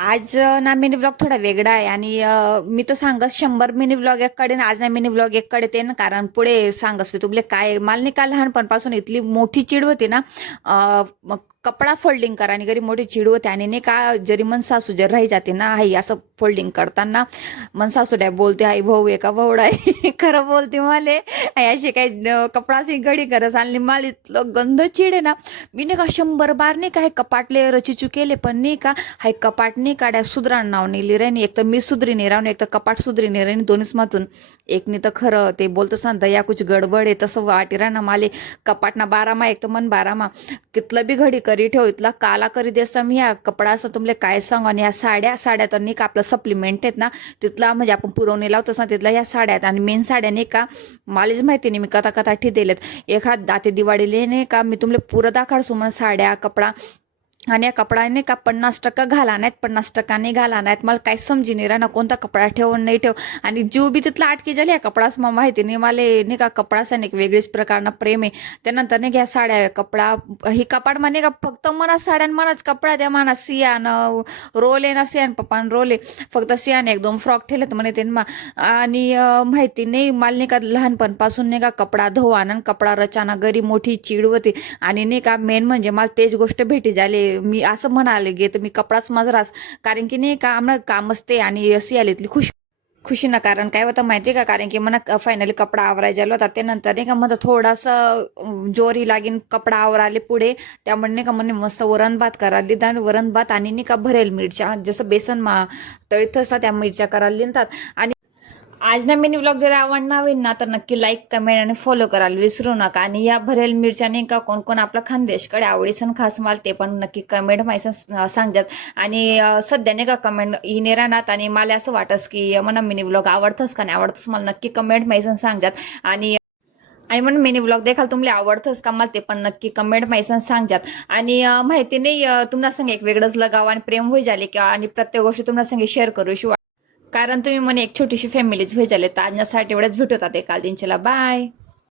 आज ना mini vlog थोडा वेगळा आहे आणि मी तर सांगस 100 मिनी व्लॉग एककडे ना आज ना मिनी व्लॉग एककडे ते ना कारण पुढे सांगस मी तुमले काय मला नाही का लहानपणापासून इथली मोठी चिड होती ना मग कपडा फोल्डिंग करा आणि घरी मोठी चिड होते आणि नाही का जरी मन सासू जर राही जाते ना आई असं फोल्डिंग करताना मन सासू डॅ बोलते आई भाऊ एका भाऊडा आहे खरं बोलते माले आई अशी काही कपडा अशी घडी करस आणि मला इतलं गंध चिड आहे ना मी नाही का 100 बार नाही का हे कपाटले रचिचू केले पण नाही का हाय कपाट नाही काढ्या सुधरा नाव नेली राहिनी एक तर मी सुधरी नाही राहून एक तर कपाट सुधरी नाही राहिनी दोन्हीच मातून एकनी तर खरं ते बोलतच ना दया कुछ गडबड आहे तसं वाटी राहणं माले कपाटना बारामा एक तर मन बारामा कितलं बी घडी करी ठेव इथला काला करी देसा मी या कपडा असं तुमले काय सांग आणि या साड्या तर नाही का आपलं सप्लिमेंट आहेत ना तिथला म्हणजे आपण पुरवणी लावतोस ना तिथला या साड्या आहेत आणि मेन साड्या नाही का मलाच माहिती नाही मी कथा कथा दिलेत एखाद दाते दिवाळीले नाही का मी तुमले पुरं दाखवसो म्हणून साड्या कपडा आणि या कपडाने का 50% घाला नाहीत 50% नाही घाला नाहीत मला काही समजी नाही ना कोणता कपडा ठेव नाही ठेव आणि जीव बी तिथला अटकी झाली या कपडाच मला माहिती नाही मला नाही का कपडाचा एक वेगळीच प्रकारनं प्रेम आहे त्यानंतर नाही घ्या साड्या कपडा ही कपाट म्हणे का फक्त मना साड्या मनाच कपडा द्या म्हणा सियान रोल आहे ना सियान पप्पान रोल आहे फक्त सियान एक दोन फ्रॉक ठेवलेत म्हणे ते आणि माहिती नाही मला नाही का लहानपणापासून नाही का कपडा धुवान कपडा रचाना घरी मोठी चिड होती आणि नाही का मेन म्हणजे मला तेच गोष्ट भेटी झाली मी असं म्हणाले गे तर मी कपडाच माझरास कारण की नाही का आम्हाला काम असते आणि अशी आली इथली खुशी ना कारण काय होतं माहिती का कारण की मला फायनली कपडा आवरायचा होता त्यानंतर नाही का मला थोडासा जोरी लागीन कपडा आवराले पुढे त्यामुळे नाही का म्हणे मस्त वरण भात करायला आणि वरण भात आणि नाही का भरेल मिरच्या जसं बेसन तळीतच ना त्या मिरच्या करायला लिहितात आणि आज ना मिनी व्लॉग जर आवडणार होईल ना तर नक्की लाईक कमेंट आणि फॉलो करायला विसरू नका आणि या भरेल मिरच्याने का कोण कोण आपला खानदेशकडे आवडीसन खास माल ते पण नक्की कमेंट माहिती सांगतात आणि सध्याने का कमेंट येणे राहणार आणि मला असं वाटस की मला मिनी व्लॉग आवडतंच का नाही आवडतंच मला नक्की कमेंट माहिती सांगतात आणि म्हणून मिनी व्लॉग देखाल तुम्हाला आवडतंच का मला ते पण नक्की कमेंट माहिती सांगतात आणि माहिती नाही तुम्हाला संग एक वेगळंच लगाव आणि प्रेम होई झाले की आणि प्रत्येक गोष्ट तुम्हाला संग शेअर करूशी कारण तुम्ही म्हणे एक छोटीशी फॅमिलीच झाले तर आजसाठी एवढ्याच भेटतात एकाल दिनचेला बाय.